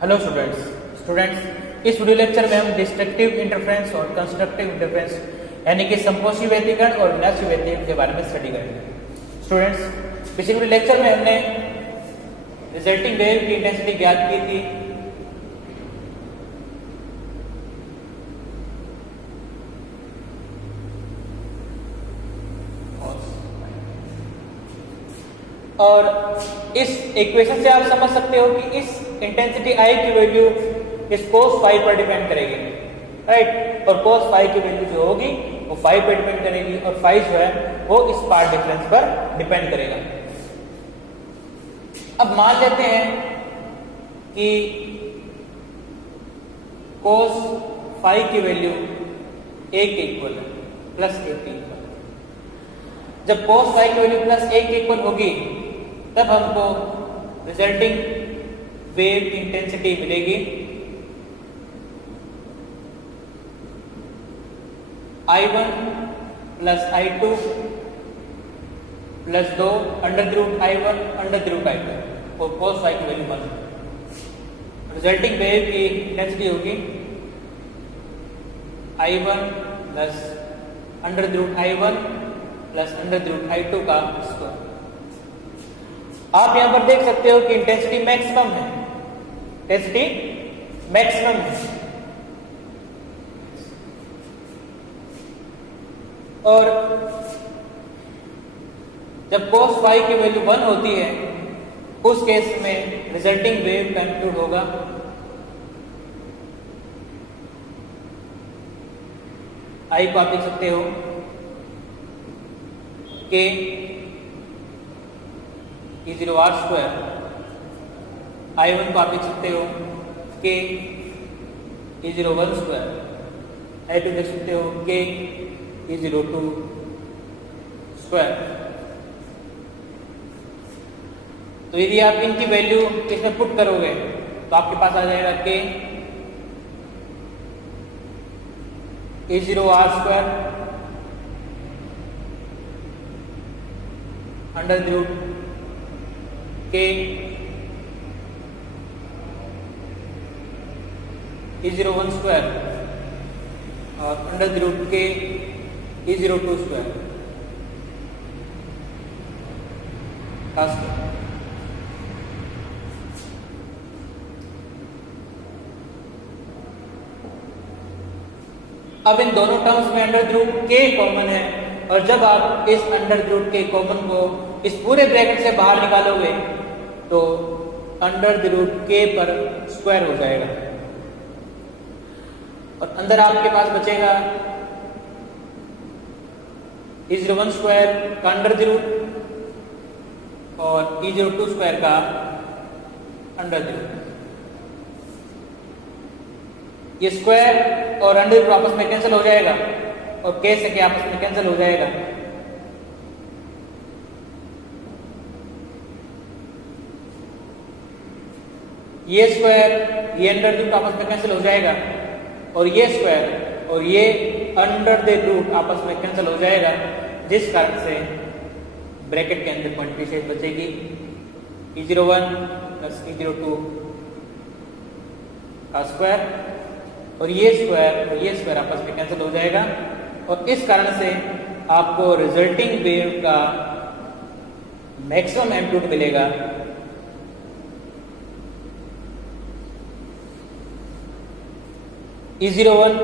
Hello students इस video lecture में हम डिस्ट्रक्टिव इंटरफेरेंस और कंस्ट्रक्टिव इंटरफेरेंस यानी कि संपोषी व्यतिकरण और विनाशी व्यतिकरण के बारे में स्टडी करेंगे। स्टूडेंट्स पिछले वीडियो लेक्चर में हमने रिजल्टिंग वेव की इंटेंसिटी ज्ञात की थी। और इस इक्वेशन से आप समझ सकते हो कि इस इंटेंसिटी आई की वैल्यू इस cos फाई पर डिपेंड करेगी, राइट। और cos फाई की वैल्यू जो होगी वो फाई पर डिपेंड करेगी और फाई जो है वो इस पार्ट डिफरेंस पर डिपेंड करेगा। अब मान लेते हैं कि cos फाई की वैल्यू 1 के इक्वल है, प्लस 1 के इक्वल। जब cos फाई की वैल्यू प्लस 1 के इक्वल होगी तब हमको रिजल्टिंग वेव इंटेंसिटी मिलेगी I1 plus I2 plus 2 under root I1 under root I2 और cos फाई की वैल्यू 1। रिजल्टिंग वेव की इंटेंसिटी होगी I1 plus under root I1 plus under root I2 का स्क्वायर। आप यहां पर देख सकते हो कि इंटेंसिटी मैक्सिमम है, इंटेंसिटी मैक्सिमम है। और जब cos फाई की वैल्यू 1 होती है उस केस में रिजल्टिंग वेव का एम्पलीट्यूड होगा आई को आप लिख सकते हो के E0 R स्क्वायर। I1 को आप लिख सकते हो के E0 1 स्क्वायर। I2 लिख सकते हो के E0 2 स्क्वायर। तो यदि आप इनकी वैल्यू इसमें पुट करोगे तो आपके पास आ जाएगा के E0 R square under root के E0 1 स्क्वायर और अंडर रूट के E0 2 स्क्वायर का स्क्वायर। अब इन दोनों टर्म्स में अंडर रूट के कॉमन है और जब आप इस अंडर रूट के कॉमन को इस पूरे ब्रैकेट से बाहर निकालोगे तो अंडर द रूट के पर स्क्वायर हो जाएगा और अंदर आपके पास बचेगा E0 1 स्क्वायर का अंडर द रूट और E0 2 स्क्वायर का अंडर द रूट। ये स्क्वायर और अंडर रूट आपस में कैंसिल हो जाएगा और के से के आपस में कैंसिल हो जाएगा। ये स्क्वायर ये अंडर रूट आपस में कैंसिल हो जाएगा और ये स्क्वायर और ये अंडर द रूट आपस में कैंसिल हो जाएगा, जिस कारण से ब्रैकेट के अंदर क्वांटिटी शेप बचेगी E0 1 प्लस E0 2 का स्क्वायर और ये स्क्वायर आपस में कैंसिल हो जाएगा और इस कारण से आपको रिजल्टिंग वेव का मैक्सिमम एम्पलीट्यूड मिलेगा E0 1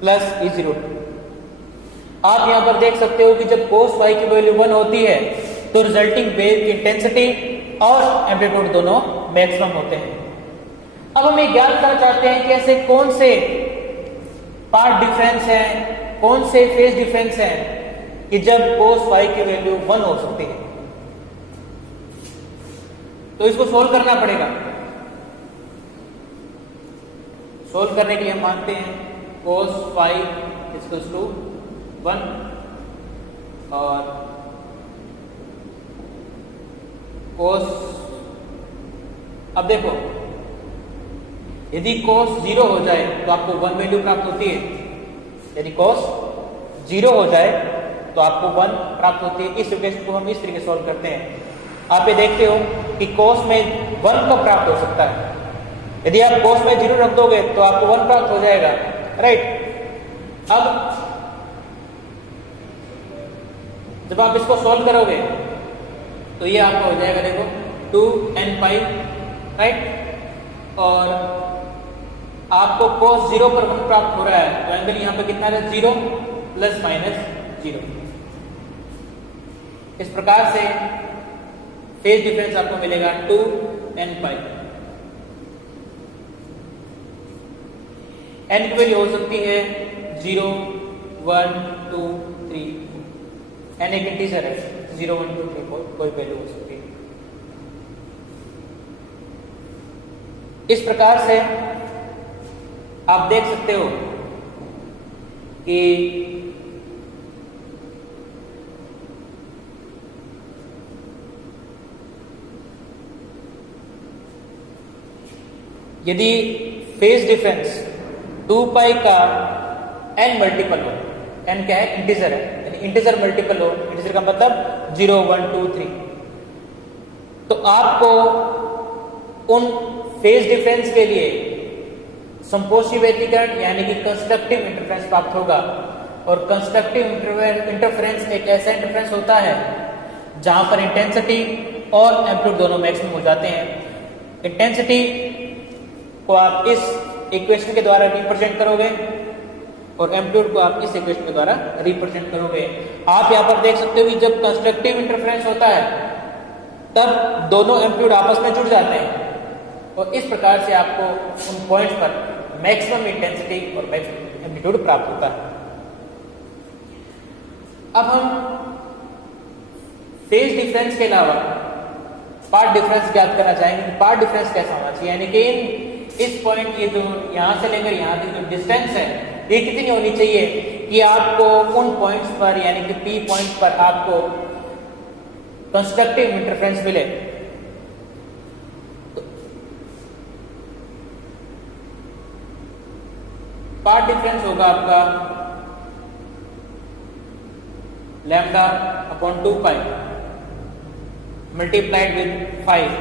प्लस E0 2। आप यहां पर देख सकते हो कि जब cos फाई की वैल्यू 1 होती है तो रिजल्टिंग वेव की इंटेंसिटी और एम्पलीट्यूड दोनों मैक्सिमम होते हैं। अब हम ये ज्ञात करना चाहते हैं कि ऐसे कौन से पार्ट डिफरेंस हैं, कौन से फेज डिफरेंस हैं कि जब cos फाई की वैल्यू 1 हो सकती है। तो इसको सोल्व करना पड़ेगा। सोल्व करने के लिए हम मानते हैं cos फाई इक्वल्स टू 1 और cos। अब देखो यदि cos 0 हो जाए तो आपको 1 वैल्यू प्राप्त होती है, यदि cos 0 हो जाए तो आपको 1 प्राप्त होती है। इस इक्वेशन को हम इस तरीके से सॉल्व करते हैं। आप ये देखते हो कि cos में 1 कब प्राप्त हो सकता है, यदि आप कोस में 0 रख दोगे तो आपको 1 प्राप्त हो जाएगा, राइट। अब जब आप इसको सॉल्व करोगे तो ये आपका हो जाएगा, देखो 2n पाई, राइट। और आपको cos 0 पर 1 प्राप्त हो रहा है, तो एंगल यहाँ पे कितना है, 0 प्लस माइनस 0। इस प्रकार से फेज डिफरेंस आपको मिलेगा 2n पाई। n की वैल्यू हो सकती है 0, 1, 2, 3, n एक इंटीजर है, 0, 1, 2, 3, 4 कोई वैल्यू हो सकती है। इस प्रकार से आप देख सकते हो कि यदि फेज डिफरेंस 2 पाई का n मल्टीपल हो, n क्या है, इंटीजर है, यानी इंटीजर मल्टीपल हो, इंटीजर का मतलब 0, 1, 2, 3, तो आपको उन फेज डिफरेंस के लिए संपोषी व्यतिकरण यानी कि कंस्ट्रक्टिव इंटरफेरेंस प्राप्त होगा। और कंस्ट्रक्टिव इंटरफेरेंस एक ऐसा इंटरफेरेंस होता है जहां पर इंटेंसिटी और एम्पलीट्यूड दोनों मैक्सिमम हो जाते हैं। इंटेंसिटी को आप इस इक्वेशन के द्वारा रिप्रेजेंट करोगे और एम्पलीट्यूड को आप इस इक्वेशन के द्वारा रिप्रेजेंट करोगे। आप यहाँ पर देख सकते हो कि जब कंस्ट्रक्टिव इंटरफेरेंस होता है तब दोनों एम्पलीट्यूड आपस में जुड़ जाते हैं और इस प्रकार से आपको उन पॉइंट्स पर मैक्सिमम इंटेंसिटी और मैक्सिमम एम्पलीट्यूड प्राप्त होता है। अब हम फेज डिफरेंस के अलावा पार्ट डिफरेंस ज्ञात करना चाहेंगे कि पार्ट डिफरेंस कैसा होना चाहिए, यानी कि इस पॉइंट ये जो यहां से लेकर यहां की जो डिस्टेंस है ये कितनी होनी चाहिए कि आपको उन पॉइंट्स पर यानी कि P पॉइंट पर आपको कंस्ट्रक्टिव इंटरफेरेंस मिले। पार्ट डिफरेंस होगा आपका lambda upon 2 pi multiplied with 5,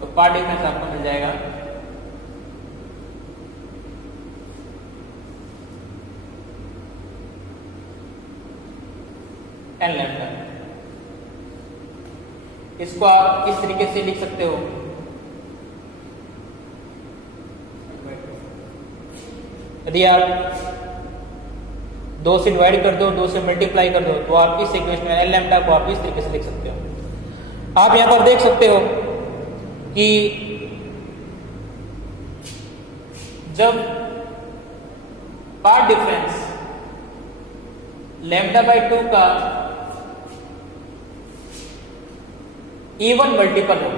तो पार्ट डिफरेंस आपको मिल जाएगा n लैम्डा। इसको आप इस तरीके से लिख सकते हो, यदि आप 2 से डिवाइड कर दो, 2 से मल्टीप्लाई कर दो, तो आप इस इक्वेशन में n लैम्डा को आप इस तरीके से लिख सकते हो। आप यहां पर देख सकते हो कि जब पार्ट डिफरेंस लैम्डा बाई 2 का इवन मल्टीपल हो,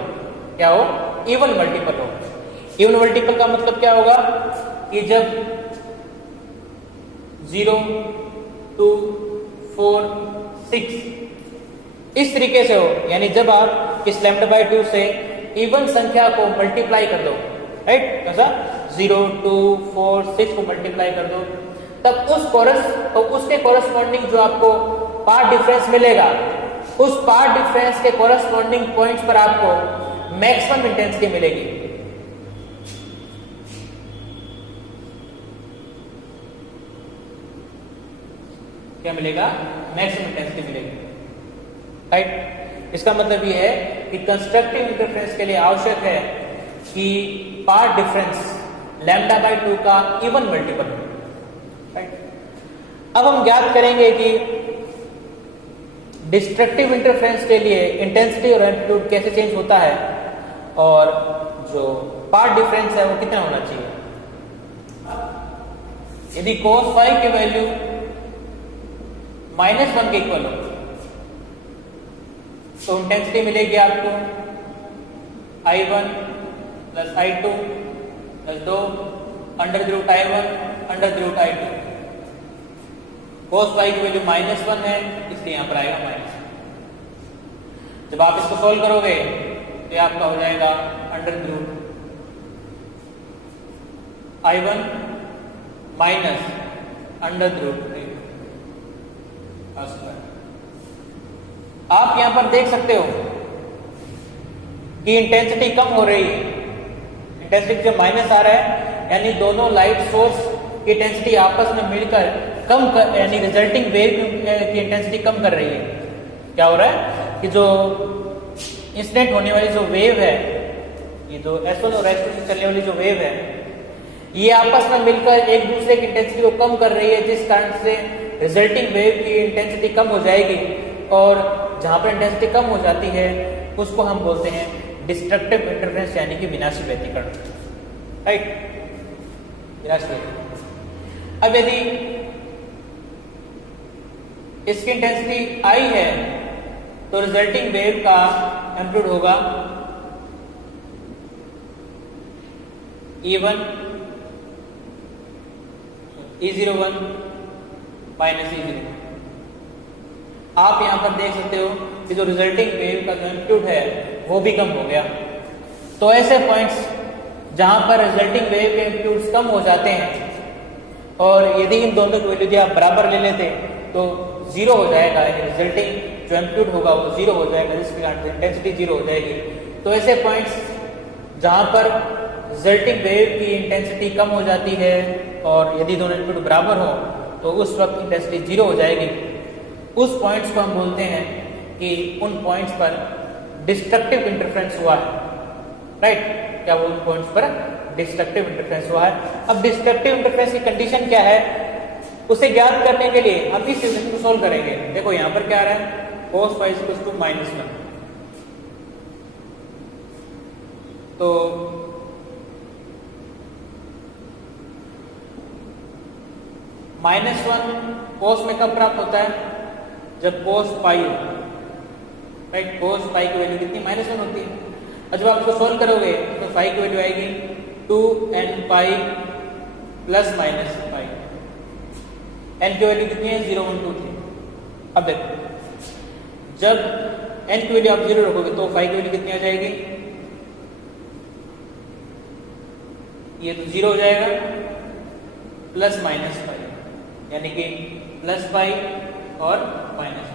क्या हो, इवन मल्टीपल हो। इवन मल्टीपल का मतलब क्या होगा कि जब 0, 2, 4, 6 इस तरीके से हो, यानी जब आप इस लैम्डा बाई 2 से इवन संख्या को मल्टीप्लाई कर दो, राइट, कैसा 0, 2, 4, 6 को मल्टीप्लाई कर दो, तब उसके कोरस्पॉन्डिंग जो आपको पार्ट डिफरेंस मिलेगा, उस पार्ट डिफरेंस के कोरस्पॉन्डिंग पॉइंट्स पर आपको मैक्सिमम इंटेंसिटी मिलेगी। क्या मिलेगा, मैक्सिमम इंटेंसिटी मिलेगी, राइट। इसका मतलब ये है कि कंस्ट्रक्टिव इंटरफेरेंस के लिए आवश्यक है कि पार्ट डिफरेंस लैम्डा बाई 2 का इवन मल्टीपल हो, राइट। अब हम ज्ञात करेंगे कि डिस्ट्रक्टिव इंटरफेरेंस के लिए इंटेंसिटी और एम्पलीट्यूड कैसे चेंज होता है और जो पार्ट डिफरेंस है वो कितना होना चाहिए। यदि cos फाई की वैल्यू -1 के इक्वल हो तो इंटेंसिटी मिलेगी आपको I1 plus I2 plus 2 under the root I1 under the root I2। cos phi की वैल्यू -1 है इसलिए यहां पर आएगा माइनस। जब आप इसको सोल्व करोगे तो आपका हो जाएगा under the root I1 minus under the root आप यहां पर देख सकते हो कि इंटेंसिटी कम हो रही है, इंटेंसिटी जब माइनस आ रहा है यानी दोनों लाइट सोर्स की इंटेंसिटी आपस में मिलकर कम कर, यानी रिजल्टिंग वेव की इंटेंसिटी कम कर रही है। क्या हो रहा है कि जो इंसिडेंट होने वाली जो वेव है, ये जो S1 और S2 से चलने वाली जो वेव है, ये आपस में मिलकर एक दूसरे की इंटेंसिटी को कम कर रही है, जिस कारण से रिजल्टिंग वेव की इंटेंसिटी कम हो जाएगी और जहां पर इंटेंसिटी कम हो जाती है उसको हम बोलते हैं डिस्ट्रक्टिव इंटरफेरेंस यानी कि विनाशी व्यतिकरण। राइट, विनाशी। अब यदि इसकी इंटेंसिटी आई है तो रिजल्टिंग वेव का एम्पलीट्यूड होगा E1 E01 माइनस E0। आप यहां पर देख सकते हो कि जो रिजल्टिंग वेव का जो एम्पलीट्यूड है वो भी कम हो गया। तो ऐसे पॉइंट्स जहां पर रिजल्टिंग वेव के एम्पलीट्यूड्स कम हो जाते हैं और यदि इन दोनों की वैल्यू आप बराबर ले लेते तो जीरो हो जाएगा, रिजल्टिंग जो एम्पलीट्यूड होगा वो जीरो हो जाएगा, जिसके कारण इंटेंसिटी जीरो हो जाएगी। तो ऐसे पॉइंट्स जहां पर रिजल्टिंग वेव की इंटेंसिटी कम हो जाती है और यदि दोनों एम्पलीट्यूड बराबर हो तो उस वक्त इंटेंसिटी जीरो हो जाएगी। उस पॉइंट्स को हम बोलते हैं कि उन पॉइंट्स पर डिस्ट्रक्टिव इंटरफेरेंस हुआ है। राइट, क्या वो उन पॉइंट्स पर डिस्ट्रक्टिव इंटरफेरेंस हुआ है। अब डिस्ट्रक्टिव इंटरफेरेंस की कंडीशन क्या है उसे ज्ञात करने के लिए हम इस इक्वेशन को सोल्व करेंगे। देखो यहां पर क्या आ रहा है, cos phi इक्वल्स टू -1। तो -1 cos में कब प्राप्त होता है, जब cos पाई हो। राइट, cos पाई की वैल्यू कितनी, -1 होती है। और जब आप इसको सोल्व करोगे तो फाई की वैल्यू आएगी 2n pi plus minus pi. n की वैल्यू कितनी है, 0 1 2 3। अब देखो जब n की वैल्यू आप 0 रखोगे तो फाई की वैल्यू कितनी आ जाएगी, ये तो 0 हो जाएगा, प्लस माइनस पाई यानी कि प्लस पाई और माइनस।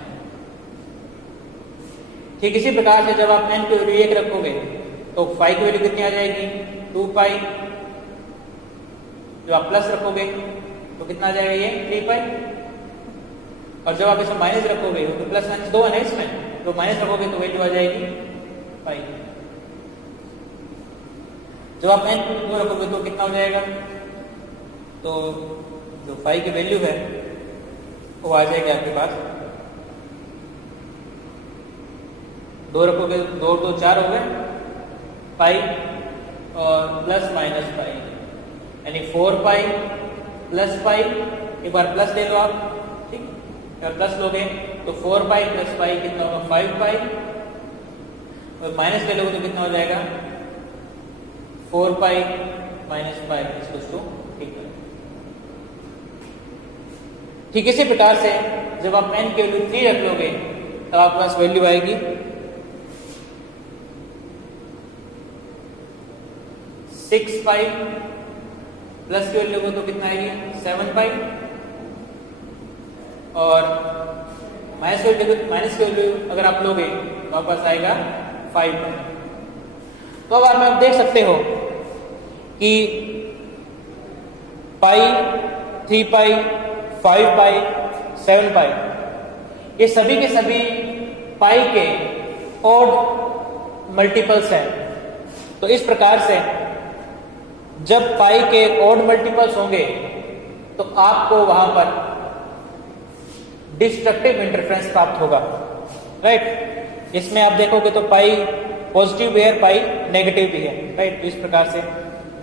ठीक इसी प्रकार से जब आप n की वैल्यू 1 रखोगे तो फाई की वैल्यू कितनी आ जाएगी, 2 पाई। जब आप प्लस रखोगे तो कितना आ जाएगा, ये 3 पाई। और जब आप इसमें माइनस रखोगे तो प्लस माइनस 2 है इसमें, तो माइनस रखोगे तो वैल्यू आ जाएगी पाई। जब आप n 2 रखोगे तो कितना हो जाएगा, तो जो फाई की वैल्यू है वो आ जाएगी आपके पास, 2 रखोगे 2 2 4 हो गए पाई और प्लस माइनस पाई यानी 4 पाई प्लस पाई। एक बार प्लस ले लो आप, ठीक, अगर प्लस लोगे तो 4 पाई प्लस पाई कितना होगा, 5 पाई। और माइनस ले लोगे तो कितना हो जाएगा, 4 pi minus pi equals to 3। ठीक इसी प्रकार से जब आप n की वैल्यू 3 रख लोगे तब आपके पास वैल्यू आएगी 6 पाई, प्लस की वैल्यू को तो कितना आएगी, 7 पाई। और माइनस की वैल्यू अगर आप लोगे तो आपके पास आएगा 5 पाई। तो अब आप देख सकते हो कि पाई, 3 पाई, 5 पाई, 7 पाई, ये सभी के सभी पाई के ऑड मल्टीपल्स हैं। तो इस प्रकार से जब पाई के ऑड मल्टीपल्स होंगे तो आपको वहां पर डिस्ट्रक्टिव इंटरफेरेंस प्राप्त होगा। राइट, इसमें आप देखोगे तो पाई पॉजिटिव भी है, पाई नेगेटिव भी है। राइट, तो इस प्रकार से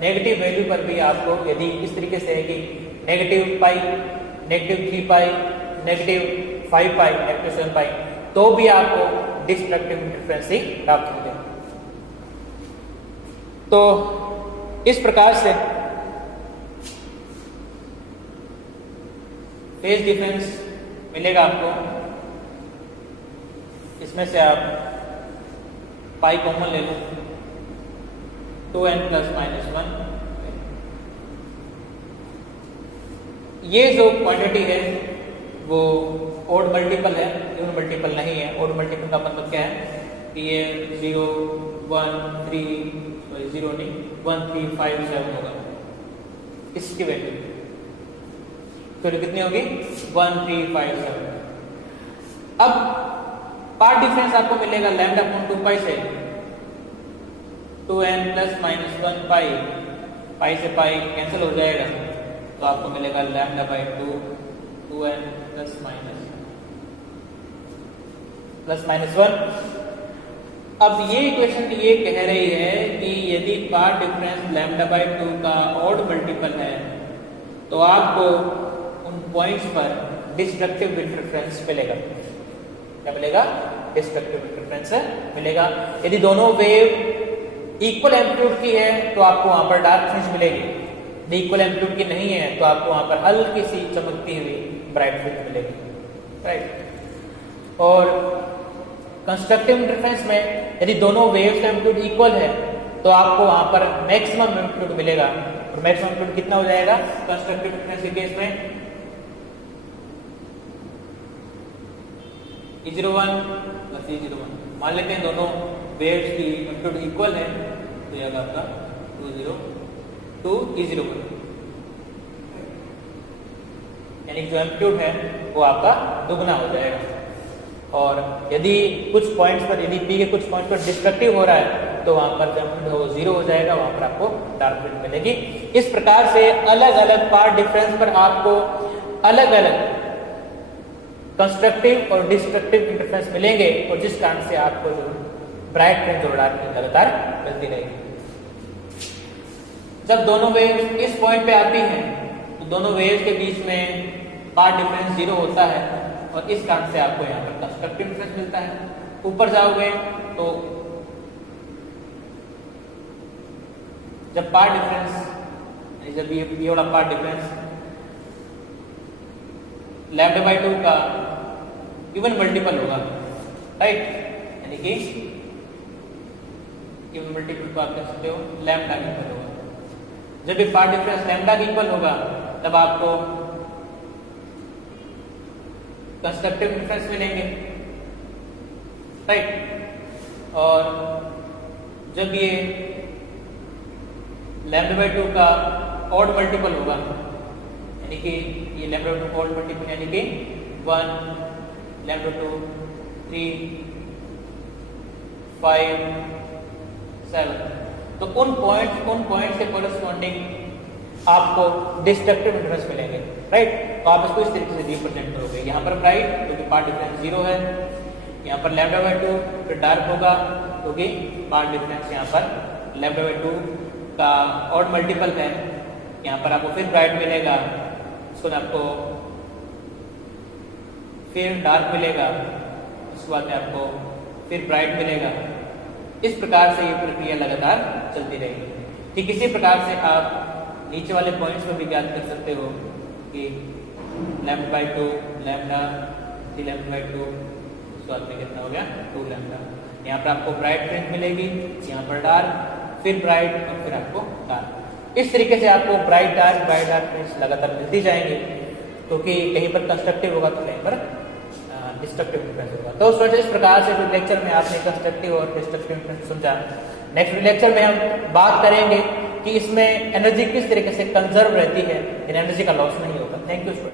नेगेटिव वैल्यू पर भी आपको यदि इस तरीके से है कि नेगेटिव पाई, नेगेटिव 3 पाई, नेगेटिव 5 पाई, नेगेटिव 7 पाई, तो भी आपको डिस्ट्रक्टिव इंटरफेरेंस ही प्राप्त होंगे। तो इस प्रकार से फेज डिफरेंस मिलेगा आपको। इसमें से आप पाई कॉमन ले लो, 2n प्लस माइनस 1। ये जो क्वांटिटी है वो ओड मल्टीपल है, इवन मल्टीपल नहीं है। ओड मल्टीपल का मतलब क्या है ये 0 1 3 सॉरी 0 नहीं 1 3 5 7 होगा इसकी वैल्यू, तो कितनी होगी 1 3 5 7। अब पार्ट डिफरेंस आपको मिलेगा लैम्डा अपॉन 2 पाई से 2n प्लस माइनस 1 पाई, पाई से पाई कैंसिल हो जाएगा, तो आपको मिलेगा lambda by 2 2n plus minus 1। अब ये इक्वेशन ये कह रही है कि यदि पार्ट डिफरेंस लैम्डा बाई 2 का ऑड मल्टीपल है तो आपको उन पॉइंट्स पर डिस्ट्रक्टिव इंटरफेरेंस मिलेगा। क्या मिलेगा? डिस्ट्रक्टिव इंटरफेरेंस मिलेगा। यदि दोनों वेव इक्वल एम्पलीट्यूड की है तो आपको वहां पर डार्क फ्रिंज मिलेगी, यदि इक्वल एम्पलीट्यूड की नहीं है तो आपको वहां पर हल्की सी चमकती हुई ब्राइट फ्रिंज मिलेगी, राइट। और कंस्ट्रक्टिव इंटरफेरेंस में यदि दोनों वेव्स का एम्पलीट्यूड इक्वल है तो आपको वहां पर मैक्सिमम एम्पलीट्यूड मिलेगा, और मैक्सिमम एम्पलीट्यूड कितना हो जाएगा कंस्ट्रक्टिव इंटरफेरेंस के केस में? E01 plus E01। मान लेते हैं दोनों वेव्स की एम्पलीट्यूड इक्वल है तो यह आपका 2 E01, यानी जो एम्पलीट्यूड है वो आपका दुगना हो जाएगा। और यदि कुछ पॉइंट्स पर, यदि P के कुछ पॉइंट पर डिस्ट्रक्टिव हो रहा है तो वहां पर एम्पलीट्यूड 0 हो जाएगा, वहां पर आपको डार्क फ्रिंज मिलेगी। इस प्रकार से अलग अलग पार्ट डिफरेंस पर आपको अलग अलग कंस्ट्रक्टिव और डिस्ट्रक्टिव इंटरफेरेंस मिलेंगे, और जिस कारण से आपको जो ब्राइट फ्रिंज और डार्क फ्रिंज लगातार मिलती रहेगी। जब दोनों वेव्स इस पॉइंट पे आती हैं तो दोनों वेव्स के बीच में पार्ट डिफरेंस 0 होता है, और इस कारण से आपको यहाँ पर कंस्ट्रक्टिव इंटरफेरेंस मिलता है। ऊपर जाओगे तो जब पार्ट डिफरेंस, जब ये वाला पार्ट डिफरेंस लैम्डा बाई 2 का इवन मल्टीपल होगा, राइट, यानी कि इवन मल्टीपल को आप कह सकते हो लैम्डा का इक्वल होगा। जब ये पार्ट डिफरेंस लैम्डा का इक्वल होगा तब आपको कंस्ट्रक्टिव इंटरफेरेंस मिलेंगे, राइट। और जब ये लैम्डा बाई 2 का ऑड मल्टीपल होगा, यानी कि ये लैम्डा बाई 2 का ऑड मल्टीपल यानी कि 1 लैम्डा 2 3 5 7, तो उन पॉइंट्स के कोरस्पॉन्डिंग आपको डिस्ट्रक्टिव इंटरफेरेंस मिलेंगे, राइट। तो आप इसको इस तरीके से रिप्रेजेंट करोगे, यहाँ पर ब्राइट क्योंकि पार्ट डिफरेंस 0 है, यहाँ पर लैम्डा बाई 2, फिर डार्क होगा क्योंकि पार्ट डिफरेंस यहाँ पर लैम्डा बाई 2 का ऑड मल्टीपल है, यहाँ पर आपको फिर ब्राइट मिलेगा, उसके बाद आपको फिर डार्क मिलेगा, उसके बाद में आपको फिर ब्राइट मिलेगा। इस प्रकार से ये प्रक्रिया लगातार चलती रहेगी। ठीक इसी प्रकार से आप नीचे वाले पॉइंट्स पर भी ज्ञात कर सकते हो कि lambda by 2 lambda 3 lambda by 2, उसके बाद में कितना हो गया 2 लैम्डा। यहाँ पर आपको ब्राइट फ्रिंज मिलेगी, यहाँ पर डार्क, फिर ब्राइट और फिर आपको डार्क। इस तरीके से आपको ब्राइट डार्क फ्रिंज लगातार मिलती जाएंगी, क्योंकि कहीं पर कंस्ट्रक्टिव होगा तो कहीं पर डिस्ट्रक्टिव इंटरफेरेंस होगा। तो स्टूडेंट्स इस प्रकार से जो लेक्चर में आपने कंस्ट्रक्टिव और डिस्ट्रक्टिव इंटरफेरेंस समझा, नेक्स्ट लेक्चर में हम बात करेंगे कि इसमें एनर्जी किस तरीके से कंजर्व रहती है, एनर्जी का लॉस नहीं होगा। Thank you student.